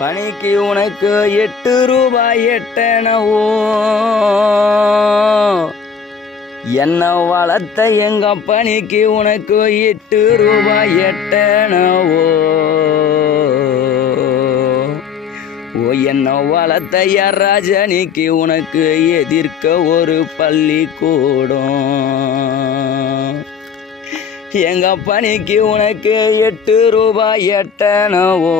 பணிக்கு உனக்கு 8 ரூபாய் எட்டனவோ, என்ன வளர்த்த எங்க பணிக்கு உனக்கு 8 ரூபாய் எட்டனவோ. ஓ என்ன வளர்த்த ராஜனிக்கு உனக்கு எதிர்க்க ஒரு பள்ளிக்கூடம். எங்க பணிக்கு உனக்கு 8 ரூபாய் எட்டனவோ,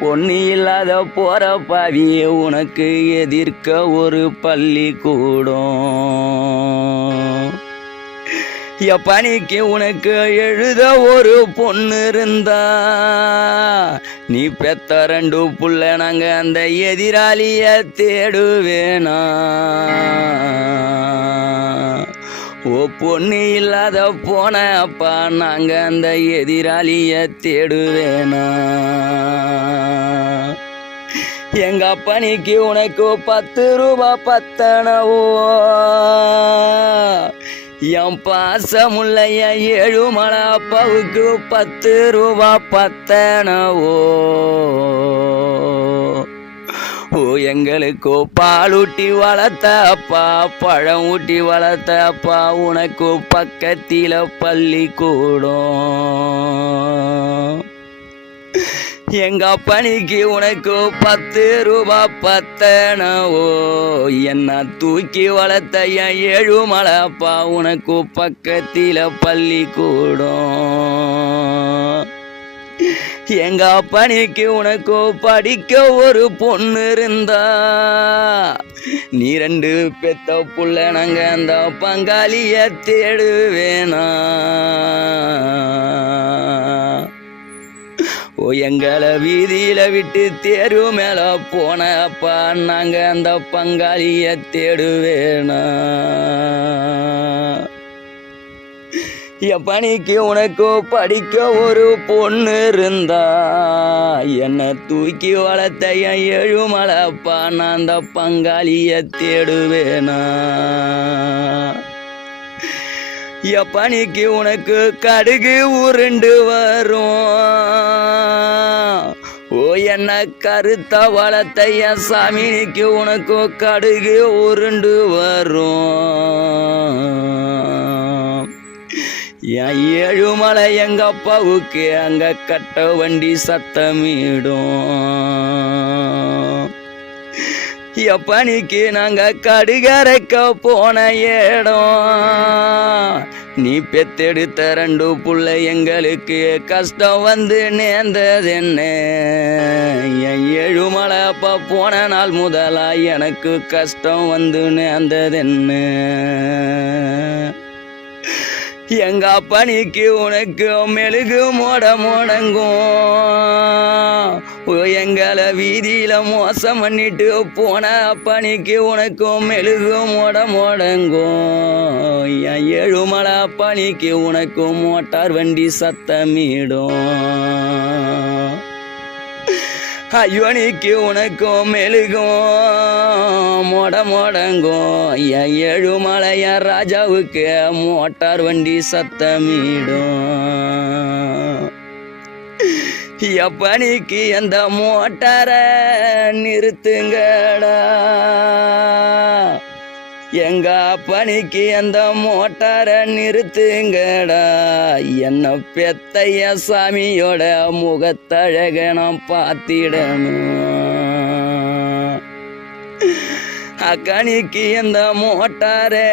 பொண்ணு இல்லாத போற பாவி உனக்கு எதிர்க்க ஒரு பள்ளிக்கூடம். என் பணிக்கு உனக்கு எழுத ஒரு பொண்ணு இருந்தா, நீ பெத்த 2 புள்ள நாங்க அந்த எதிராளிய தேடுவேனா. ஓ பொண்ணு இல்லாத போன அப்பா நாங்க அந்த எதிராளிய தேடுவேனா. எங்க பணிக்கு உனக்கு 10 ரூபாய் பத்தனவோ, என் பாசமுள்ள 7 மலை அப்பாவுக்கு 10 ரூபாய் பத்தனவோ. ஓ எங்களுக்கு பாலூட்டி வளர்த்த அப்பா, பழம் ஊட்டி வளர்த்த அப்பா, உனக்கு பக்கத்தில பள்ளிக்கூடம். எங்க பணிக்கு உனக்கு 10 ரூபாய் பத்தனவோ, என்ன தூக்கி வளர்த்த 7 மலை அப்பா, உனக்கு பக்கத்தில பள்ளிக்கூடம். எங்க பணிக்கு உனக்கு படிக்க ஒரு பொண்ணு இருந்தா, நீ 2 பெத்த புள்ள நாங்க அந்த பங்காளிய தேடுவேனா. ஓ எங்களை வீதியில விட்டு தேர்வு மேல போன அப்பா நாங்க அந்த பங்காளிய தேடுவேனா. என் பணிக்கு உனக்கு படிக்க ஒரு பொண்ணு இருந்தா, என்ன தூக்கி வளர்த்த 7 மலை அப்பா நான் அந்த பங்காளிய தேடுவேனா. என் பணிக்கு உனக்கு கடுகு உருண்டு வரும், ஓ என்ன கருத்த வளர்த்த என் சாமிக்கு உனக்கு கடுகு உருண்டு வரும். என் 7 மலை எங்க அப்பாவுக்கு அங்க கட்ட வண்டி சத்தமிடும். என் பணிக்கு நாங்க கடுகரைக்க போன இடம், நீ பெத்தெடுத்த 2 புள்ள எங்களுக்கு கஷ்டம் வந்து நேர்ந்தது என்ன. என் 7 மலை அப்பா போன நாள் முதலா எனக்கு கஷ்டம் வந்து நேர்ந்தது என்ன. எங்க பணிக்கு உனக்கு மெழுகு முடங்கும், எங்களை வீதியில மோசம் பண்ணிட்டு போன பணிக்கு உனக்கு மெழுகு முடங்கும். என் 7 மலை பணிக்கு உனக்கு மோட்டார் வண்டி சத்தமிடும். ஐயோனிக்கு உனக்கும் மெழுகும் முடங்கும், என் 7 மலை ராஜாவுக்கு மோட்டார் வண்டி சத்தமிடும். என் பணிக்கு எந்த மோட்டாரை நிறுத்துங்கடா, எங்க பணிக்கு அந்த மோட்டாரை நிறுத்துங்கடா. என்ன பெத்தைய சாமியோட முகத்தழக நான் பார்த்திடணும். அக்கணிக்கு அந்த மோட்டாரை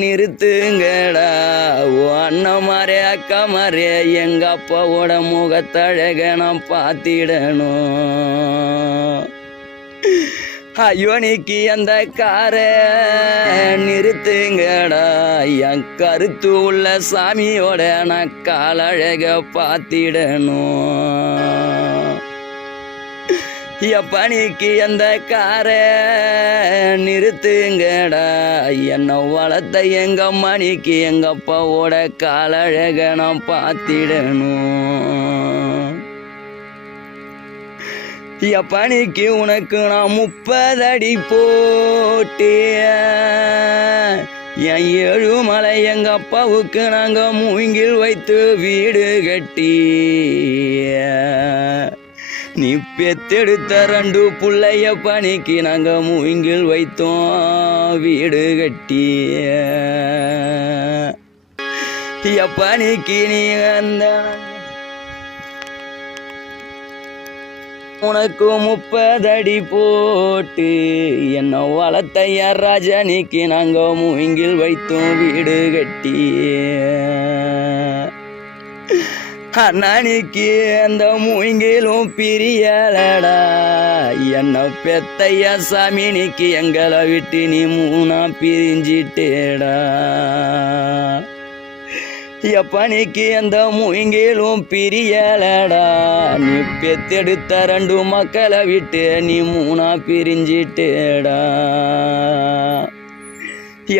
நிறுத்துங்கடா. ஓ அண்ணன் மாறே அக்கா மாறே எங்க அப்பாவோட முகத்தழக நான் பார்த்திடணும். ஐயோனிக்கு அந்த காரை நிறுத்துங்கடா, என் கருத்து உள்ள சாமியோட நான் காலழக பார்த்திடணும். என் பணிக்கு அந்த காரை நிறுத்துங்கடா, என்னை வளர்த்த எங்க மணிக்கு எங்க அப்பாவோட காலழக நான் பார்த்திடணும். என் பணிக்கு உனக்கு நான் 30 அடி போட்டு, என் 7 மலை எங்க அப்பாவுக்கு நாங்க மூங்கில் வைத்து வீடு கட்டி, நீ பெத்தெடுத்த 2 புள்ளைய பணிக்கு நாங்க மூங்கில் வைத்தோம் வீடு கட்டி பணிக்கு நீ அந்த உனக்கு 30 அடி போட்டு என்ன வளர்த்தைய ரஜனிக்கு நாங்க மூங்கில் வைத்தோம் வீடு கட்டி அண்ணானிக்கு அந்த மூங்கிலும் பிரியலடா என்ன பெத்தைய சாமினிக்கு எங்களை விட்டு நீ 3 பிரிஞ்சிட்டேடா எப்பனிக்கு அந்த மூங்கிலும் பிரியலடா நீ பெத்தெடுத்த 2 மக்களை விட்டு நீ 3 பிரிஞ்சிட்டேடா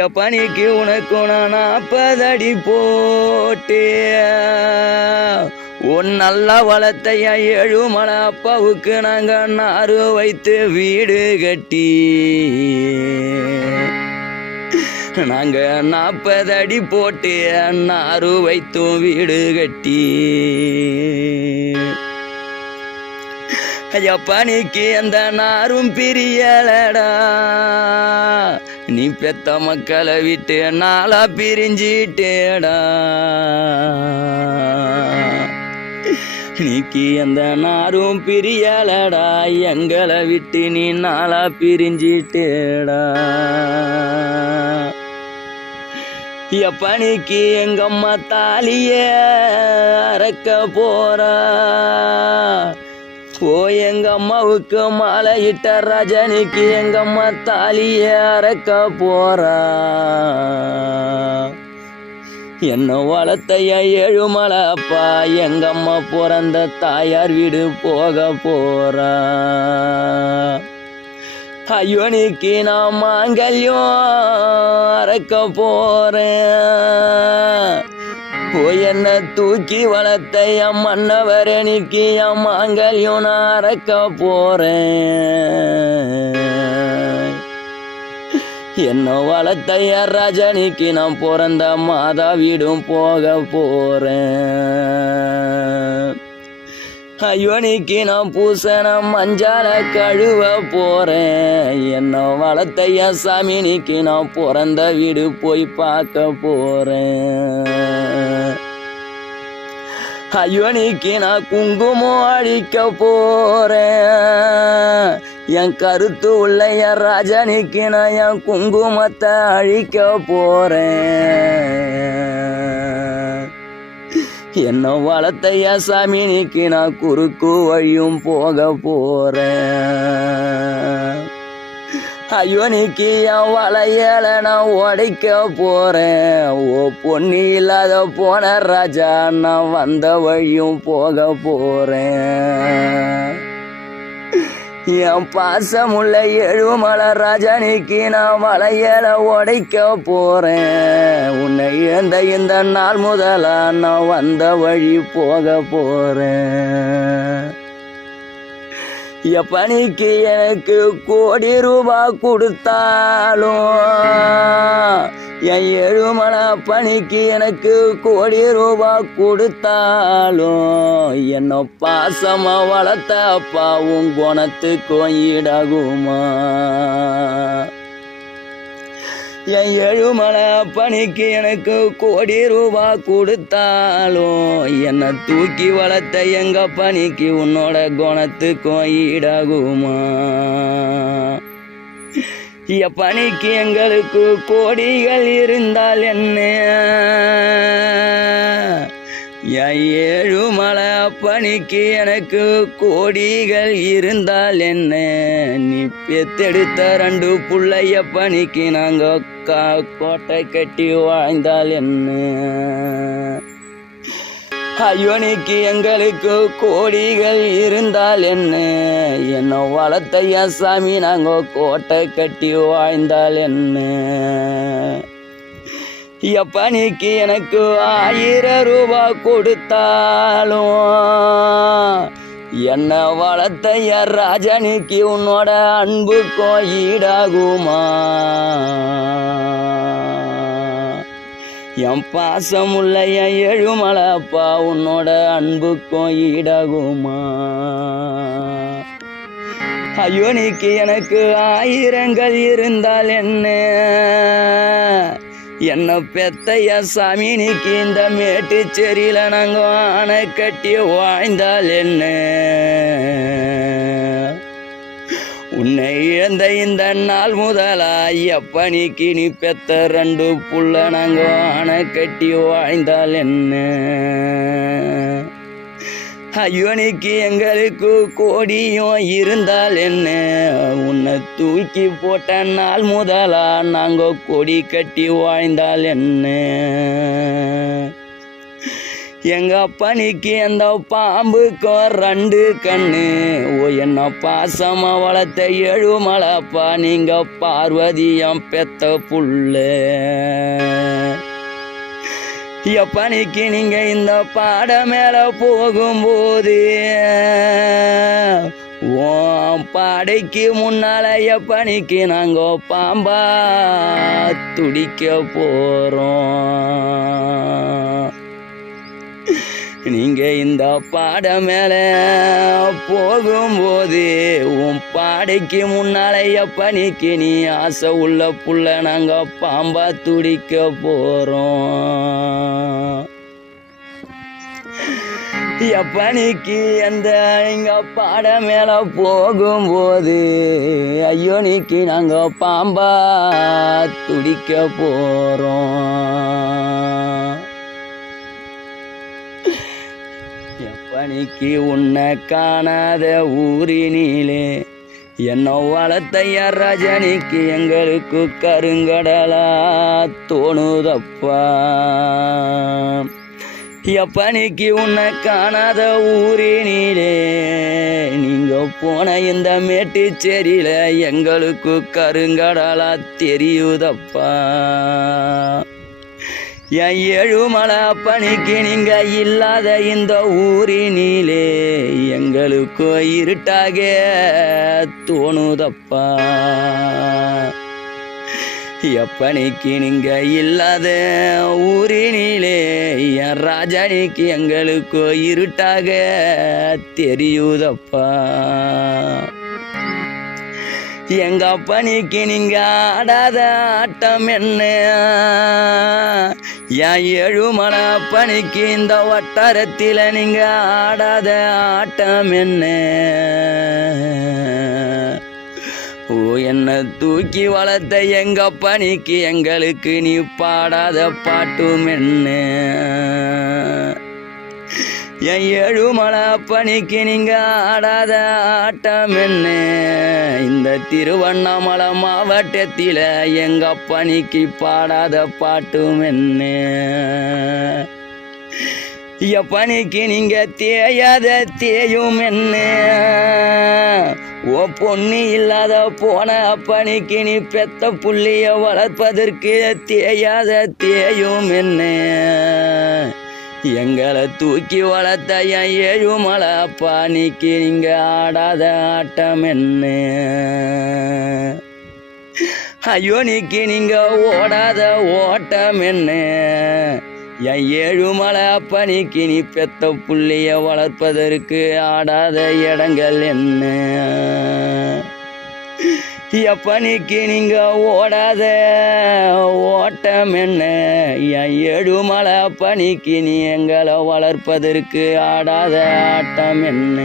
எப்பனிக்கு உனக்கு நான் 40 அடி போட்டு உன் நல்லா வளர்த்தைய 7 மலை அப்பாவுக்கு நாங்க நாறு வைத்து வீடு கட்டி நாங்க 40 அடி போட்டு நாறு வைத்தோம் வீடு கட்டி எப்பனிக்கு அந்த நாரும் பிரியலடா நீ பெத்த மக்களை விட்டு 4 பிரிஞ்சிட்டேடா நீக்கி அந்த நாரும் பிரியலடா எங்களை விட்டு நீ 4 பிரிஞ்சிட்டேடா எப்பனிக்கு எங்கம்மா தாலிய அறக்க போறா எங்க அம்மாவுக்கு மாலை இட்ட ரஜனிக்கு எங்கம்மா தாலிய அறக்க போறா என்ன வளர்த்தைய 7 மலை அப்பா எங்கம்மா பிறந்த தாயார் வீடு போக போறா ஐயோனிக்கு நான் மாங்கல்யம் அறக்க போறேன் என்ன தூக்கி வளர்த்த என் மன்னவரணிக்கு என் மாங்கல்யம் நான் அறக்க போறேன் என்ன வளர்த்த என் ரஜனிக்கு நான் பிறந்த மாதா வீடும் போக போறேன் ஐயோனிக்கு நான் பூசண மஞ்சால கழுவ போறேன் என்ன வளர்த்தைய சாமினிக்கு நான் பிறந்த வீடு போய் பார்க்க போறேன் ஐயோனிக்கு நான் குங்குமம் அழிக்க போறேன் என் கருத்து உள்ள என் ராஜனிக்கு நான் என் குங்குமத்தை அழிக்க போறேன் என்ன வளர்த்தைய சாமினிக்கு நான் குறுக்கு வழியும் போக போறேன் ஐயோனிக்கு என் வளையல நான் உடைக்க போறேன் பொண்ணு இல்லாத போன ராஜா நான் வந்த வழியும் போக போறேன் என் பாசமுள்ள 7 மலை ரஜனிக்கு நான் வளையல உடைக்க போறேன் உன்னை இழந்த இந்த நாள் முதலா நான் வந்த வழி போக போறேன் எப்பனிக்கு எனக்கு 1 கோடி ரூபாய் கொடுத்தாலும் என் 7 மலை பணிக்கு எனக்கு 1 கோடி ரூபாய் கொடுத்தாலும் என்ன பாசமா வளர்த்த அப்பா உன் குணத்துக்கும் ஈடாகுமா என் 7 மலை பணிக்கு எனக்கு 1 கோடி ரூபாய் கொடுத்தாலும் என்னை தூக்கி வளர்த்த எங்க பணிக்கு உன்னோட குணத்துக்கும் ஈடாகுமா எப்பனிக்கு எங்களுக்கு கோடிகள் இருந்தால் என்ன என் 7 மலை பணிக்கு எனக்கு கோடிகள் இருந்தால் என்ன நீ பெத்தெடுத்த 2 புள்ளைய பணிக்கு நாங்க கோட்டை கட்டி வாழ்ந்தால் என்ன ஐயோனிக்கு எங்களுக்கு கோடிகள் இருந்தால் என்ன என்ன வளர்த்தைய சாமி நாங்க கோட்டை கட்டி வாழ்ந்தால் என்ன எப்பனிக்கு எனக்கு 1000 ரூபாய் கொடுத்தாலும் என்ன வளர்த்தைய ராஜனிக்கு உன்னோட அன்புக்கும் ஈடாகுமா என் பாசமுள்ள என் ஏழுமலை அப்பா உன்னோட அன்புக்கும் ஈடாகுமா? ஐயோ நீக்கு எனக்கு ஆயிரங்கள் இருந்தால் என்ன பெத்தைய சாமி நீக்கு இந்த மேட்டுச்சேரியில நாங்க ஆனை கட்டி வாழ்ந்தால் உன்னை இழந்த இந்த நாள் முதலா எப்ப நீக்கு நீ பெத்த 2 புள்ள நாங்க ஆனை கட்டி வாழ்ந்தால் ஐயோ நீக்கு எங்களுக்கு கோடியும் இருந்தால் உன்னை தூக்கி போட்ட நாள் முதலா நாங்க கொடி கட்டி வாழ்ந்தால் எங்க அப்பனிக்கு அந்த பாம்புக்கும் 2 கண்ணு. என்ன பாசமா வளர்த்த ஏழுமலைப்பா நீங்க பார்வதியம் பெத்த புள்ள. எப்பனிக்கு நீங்க இந்த பாட மேல போகும்போது பாடைக்கு முன்னால எப்பனிக்கு நாங்க பாம்பா துடிக்க போறோம். நீங்க இந்த பாட மேல போகும்போது பாடைக்கு முன்னால எப்பனிக்கு நீ ஆசை உள்ள புள்ள நாங்க பாம்பா துடிக்க போறோம். எப்பனிக்கு அந்த இங்க பாட மேல போகும்போது ஐயோ நீக்கு நாங்க பாம்பா துடிக்க போறோம். எப்பனிக்கு உன்னை காணாத ஊரினிலே என்ன வளர்த்தைய ரஜனிக்கு எங்களுக்கு கருங்கடலா தோணுதப்பா. எப்பனிக்கு உன்னை காணாத ஊரினிலே நீங்க போன இந்த மேட்டுச்சேரியில எங்களுக்கு கருங்கடலா தெரியுதப்பா. என் ஏழுமலை அப்பனிக்கு நீங்க இல்லாத இந்த ஊரினிலே எங்களுக்கு இருட்டாக தோணுதப்பா. எப்பனிக்கு நீங்க இல்லாத ஊரினிலே என் ராஜனிக்கு எங்களுக்கு இருட்டாக தெரியுதப்பா. எங்க அப்பனிக்கு நீங்க ஆடாத ஆட்டம் என்ன? என் ஏழுமலை அப்பனிக்கு இந்த வட்டாரத்தில நீங்க ஆடாத ஆட்டம் என்ன? என்ன தூக்கி வளர்த்த எங்க அப்பனிக்கு எங்களுக்கு நீ பாடாத பாட்டும் என்ன? என் ஏழுமலை அப்பனிக்கு நீங்க ஆடாத ஆட்டம் என்ன? இந்த திருவண்ணாமலை மாவட்டத்தில எங்க அப்பனிக்கு பாடாத பாட்டும் என்ன? எப்பனிக்கு நீங்க தேயாத தேயும் என்ன? பொண்ணு இல்லாத போன அப்பனிக்கு நீ பெத்த புள்ளிய வளர்ப்பதற்கு தேயாத தேயும் என்ன? எங்களை தூக்கி வளர்த்த என் ஏழுமலை அப்பனிக்கு நீங்க ஆடாத ஆட்டம் என்ன? ஐயோ நீக்கு நீங்க ஓடாத ஓட்டம் என்ன? என் ஏழுமலை அப்பனிக்கு நீ பெத்த புள்ளிய வளர்ப்பதற்கு ஆடாத இடங்கள் என்ன? எப்பனிக்கு நீங்க ஓடாத ஓட்டம் என்ன? என் ஏழுமலை அப்பனிக்கு நீ எங்களை வளர்ப்பதற்கு ஆடாத ஆட்டம் என்ன?